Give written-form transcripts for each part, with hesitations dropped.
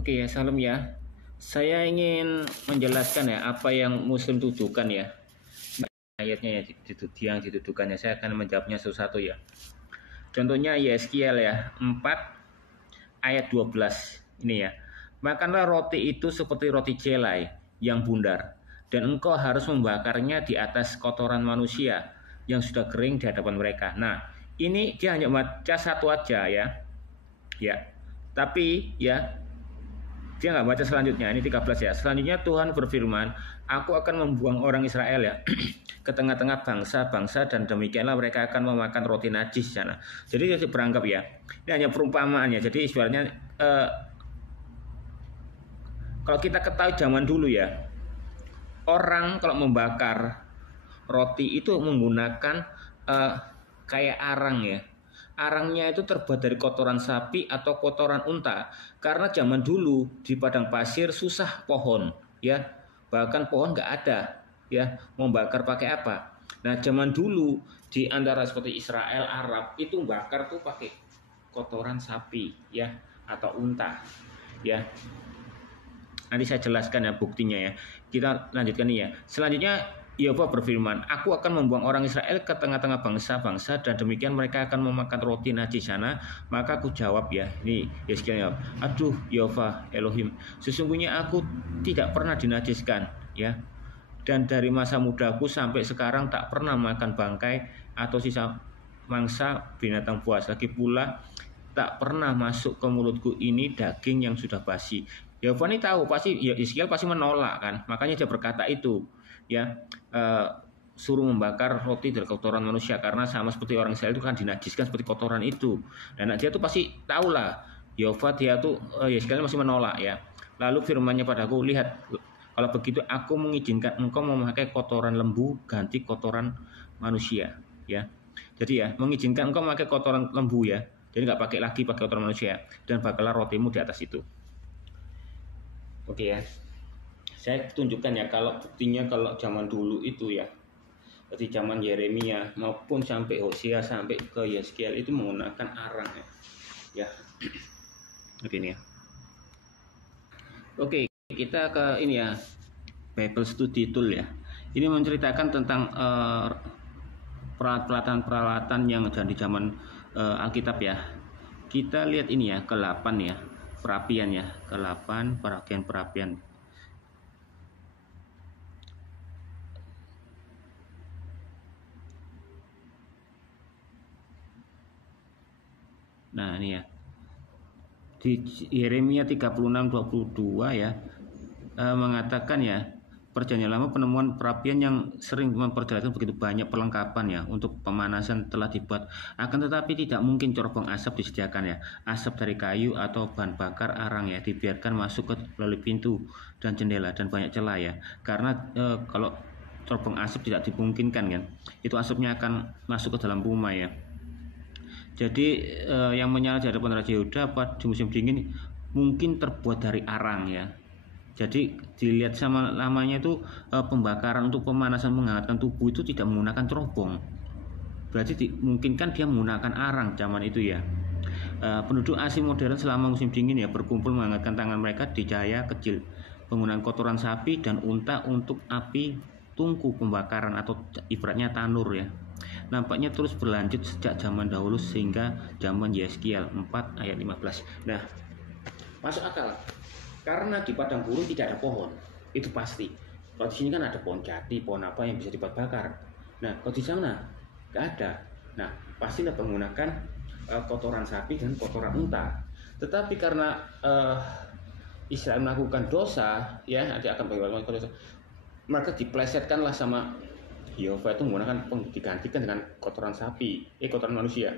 Oke ya, salam ya. Saya ingin menjelaskan ya apa yang Muslim tuduhkan ya. Ayatnya ya yang dituduhkannya. Saya akan menjawabnya satu-satu ya. Contohnya Yeskiel ya 4 ayat 12 ini ya. Makanlah roti itu seperti roti jelai yang bundar, dan engkau harus membakarnya di atas kotoran manusia yang sudah kering di hadapan mereka. Nah, ini dia hanya baca satu aja ya. Ya. Tapi ya dia nggak baca selanjutnya, ini 13 ya. Selanjutnya Tuhan berfirman, aku akan membuang orang Israel ya ke tengah-tengah bangsa-bangsa, dan demikianlah mereka akan memakan roti najis sana. Jadi beranggap ya, ini hanya perumpamaannya. Jadi sebenarnya kalau kita ketahui zaman dulu ya, orang kalau membakar roti itu menggunakan kayak arang ya. Arangnya itu terbuat dari kotoran sapi atau kotoran unta, karena zaman dulu di padang pasir susah pohon ya, bahkan pohon nggak ada ya, mau bakar pakai apa. Nah zaman dulu di antara seperti Israel, Arab itu bakar tuh pakai kotoran sapi ya atau unta ya. Nanti saya jelaskan ya buktinya ya. Kita lanjutkan nih ya. Selanjutnya Yehova berfirman, aku akan membuang orang Israel ke tengah-tengah bangsa-bangsa, dan demikian mereka akan memakan roti najis sana. Maka aku jawab ya, ini Yeskiel, aduh Yehova Elohim, sesungguhnya aku tidak pernah dinajiskan ya, dan dari masa mudaku sampai sekarang tak pernah makan bangkai atau sisa mangsa binatang buas. Lagi pula tak pernah masuk ke mulutku ini daging yang sudah basi. Yehova ini tahu pasti, Yeskiel pasti menolak kan, makanya dia berkata itu ya, suruh membakar roti dari kotoran manusia, karena sama seperti orang Israel itu kan dinajiskan seperti kotoran itu. Dan dia tuh pasti tahu lah, Yehova dia tuh Yeskiel masih menolak ya. Lalu firman-Nya padaku, lihat, kalau begitu aku mengizinkan engkau memakai kotoran lembu ganti kotoran manusia ya. Jadi ya, mengizinkan engkau memakai kotoran lembu ya, jadi nggak pakai lagi pakai kotoran manusia, dan bakarlah rotimu di atas itu. Oke ya, saya tunjukkan ya kalau buktinya kalau zaman dulu itu ya, dari zaman Yeremia maupun sampai Hosea sampai ke Yeskiel itu menggunakan arang ya. Oke ini ya. Oke, kita ke ini ya, Bible Study Tool ya. Ini menceritakan tentang peralatan-peralatan yang ada di zaman Alkitab ya. Kita lihat ini ya, ke-8 ya, perapian ya, ke-8 perapian. Nah ini ya, di Yeremia 36:22 ya, mengatakan ya, perjanjian lama penemuan perapian yang sering memperlihatkan begitu banyak perlengkapan ya untuk pemanasan telah dibuat, akan tetapi tidak mungkin corong asap disediakan ya. Asap dari kayu atau bahan bakar arang ya dibiarkan masuk ke melalui pintu dan jendela dan banyak celah ya, karena kalau corong asap tidak dimungkinkan kan, itu asapnya akan masuk ke dalam rumah ya. Jadi yang menyala di hadapan Raja Yehuda di musim dingin mungkin terbuat dari arang ya. Jadi dilihat sama namanya itu pembakaran untuk pemanasan menghangatkan tubuh itu tidak menggunakan cerobong. Berarti dimungkinkan dia menggunakan arang zaman itu ya. Penduduk asing modern selama musim dingin ya berkumpul menghangatkan tangan mereka di cahaya kecil, penggunaan kotoran sapi dan unta untuk api tungku pembakaran atau ibaratnya tanur ya. Nampaknya terus berlanjut sejak zaman dahulu sehingga zaman Yeskiel 4 ayat 15. Nah, masuk akal. Karena di padang gurun tidak ada pohon, itu pasti. Kalau di sini kan ada pohon jati, pohon apa yang bisa dibuat bakar. Nah, kalau di sana nggak ada. Nah, pastilah menggunakan kotoran sapi dan kotoran unta. Tetapi karena Israel melakukan dosa, ya nanti akan bagaimana dosa, maka diplesetkanlah sama Yehova itu menggunakan digantikan dengan kotoran sapi, kotoran manusia.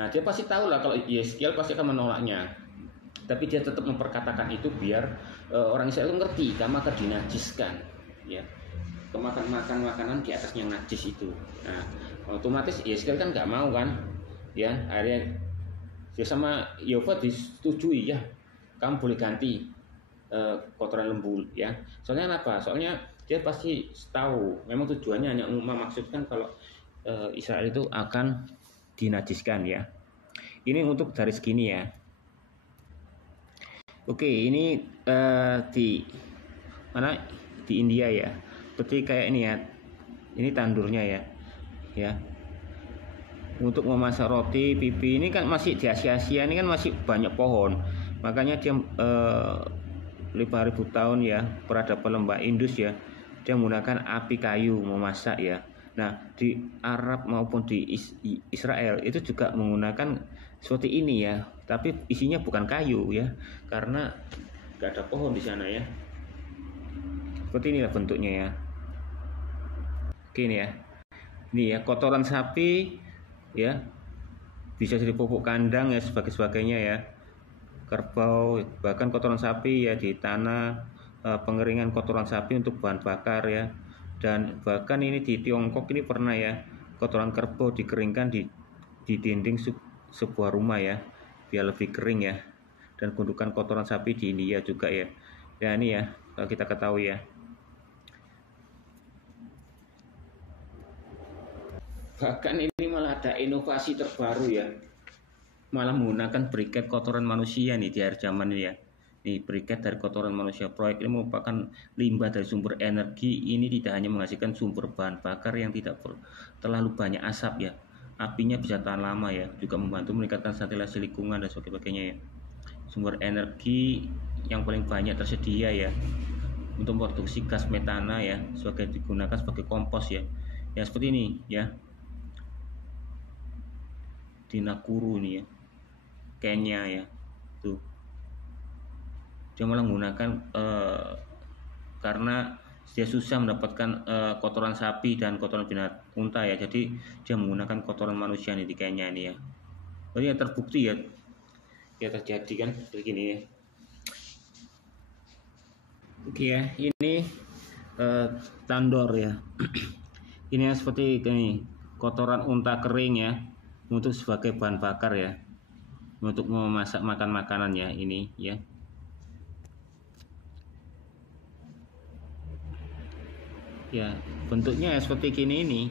Nah dia pasti tahu lah kalau Yeskiel pasti akan menolaknya, tapi dia tetap memperkatakan itu biar orang Israel itu ngerti kamu akan dinajiskan, ya, kemakan makanan di atasnya najis itu. Nah otomatis Yeskiel kan nggak mau kan, ya akhirnya dia sama Yehova disetujui ya, kamu boleh ganti kotoran lembu ya. Soalnya apa? Soalnya dia pasti tahu memang tujuannya hanya memaksudkan kalau Israel itu akan dinajiskan ya. Ini untuk dari segini ya. Oke, ini di mana, di India ya. Seperti kayak ini ya. Ini tandurnya ya. Ya. Untuk memasak roti, pipi ini kan masih di Asia-Asia ini kan masih banyak pohon. Makanya dia 5.000 tahun ya, peradaban lembah Indus ya. Dia menggunakan api kayu memasak ya. Nah, di Arab maupun di Israel itu juga menggunakan seperti ini ya, tapi isinya bukan kayu ya, karena nggak ada pohon di sana ya. Seperti inilah bentuknya ya. Oke ini ya. Ini ya kotoran sapi ya, bisa jadi pupuk kandang ya, sebagainya ya. Kerbau, bahkan kotoran sapi ya di tanah, pengeringan kotoran sapi untuk bahan bakar ya. Dan bahkan ini di Tiongkok ini pernah ya, kotoran kerbau dikeringkan di dinding sebuah rumah ya, biar lebih kering ya. Dan gundukan kotoran sapi di India juga ya. Ya ini ya, kita ketahui ya. Bahkan ini malah ada inovasi terbaru ya, malah menggunakan briket kotoran manusia nih di akhir zaman ini ya. Nih briket dari kotoran manusia. Proyek ini merupakan limbah dari sumber energi. Ini tidak hanya menghasilkan sumber bahan bakar yang tidak terlalu banyak asap ya, apinya bisa tahan lama ya, juga membantu meningkatkan stabilitas lingkungan dan sebagainya ya. Sumber energi yang paling banyak tersedia ya untuk produksi gas metana ya, sebagai digunakan sebagai kompos ya. Ya seperti ini ya, di Nakuru nih ya, Kenya ya. Tuh. Dia malah menggunakan karena dia susah mendapatkan kotoran sapi dan kotoran binatang unta ya. Jadi dia menggunakan kotoran manusia nih di Kenya ini ya. Jadi ya terbukti ya. Ya terjadi kan begini ya. Oke ya, ini tandor ya. Ini ya, seperti ini, kotoran unta kering ya, untuk sebagai bahan bakar ya, untuk memasak makanan ya ini ya. Ya bentuknya ya seperti gini ini.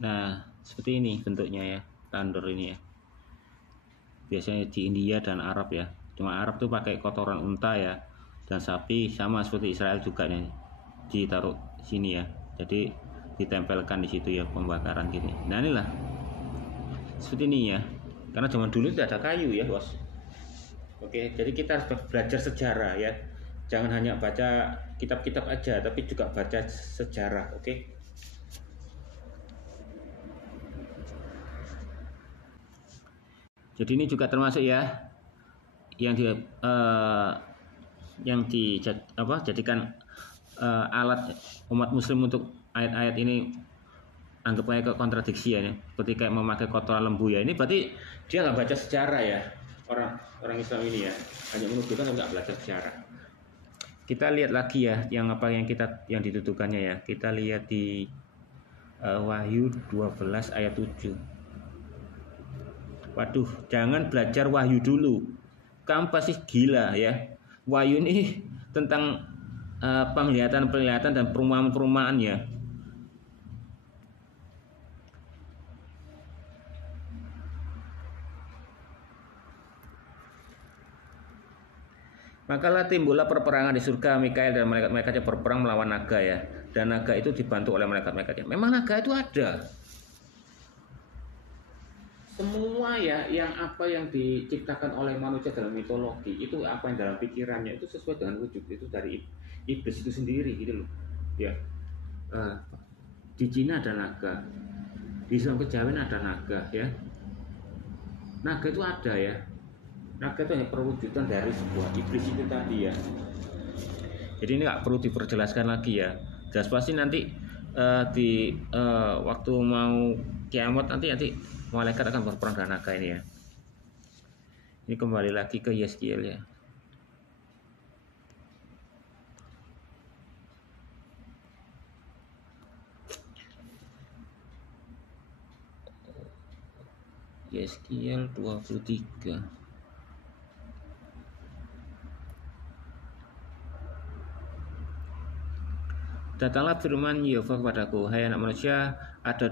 Nah seperti ini bentuknya ya, tandur ini ya. Biasanya di India dan Arab ya. Cuma Arab tuh pakai kotoran unta ya, dan sapi, sama seperti Israel juga nih, ditaruh sini ya. Jadi ditempelkan di situ ya, pembakaran gini. Nah inilah seperti ini ya. Karena zaman dulu tidak ada kayu ya bos. Oke, jadi kita harus belajar sejarah ya. Jangan hanya baca kitab-kitab aja, tapi juga baca sejarah. Oke. Jadi ini juga termasuk ya yang jadikan alat umat muslim untuk ayat-ayat ini, anggap aja kontradiksi ya, seperti kayak memakai kotoran lembu ya. Ini berarti dia nggak baca sejarah ya, orang Islam ini ya, hanya menuduhkan dan nggak belajar sejarah. Kita lihat lagi ya yang yang dituduhkannya ya. Kita lihat di Wahyu 12 ayat 7. Waduh, jangan belajar Wahyu dulu, kamu pasti gila ya. Wahyu ini tentang penglihatan dan perumpamaan ya. Makalah timbullah perperangan di surga. Mikael dan malaikat-malaikatnya berperang melawan naga ya. Dan naga itu dibantu oleh malaikat-malaikatnya. Memang naga itu ada. Semua ya, yang apa yang diciptakan oleh manusia dalam mitologi itu, apa yang dalam pikirannya itu sesuai dengan wujud itu dari iblis itu sendiri gitu loh. Ya. Di Cina ada naga. Di Islam Kejawen ada naga ya. Naga itu ada ya. Naga itu hanya perwujudan dari sebuah iblis itu tadi ya. Jadi ini nggak perlu diperjelaskan lagi ya. Jelas pasti nanti di waktu mau kiamat nanti malaikat akan berperang dengan naga ini ya. Ini kembali lagi ke Yeskiel ya. Yeskiel 23. Datanglah firman Yehova kepadaku, hai anak manusia, ada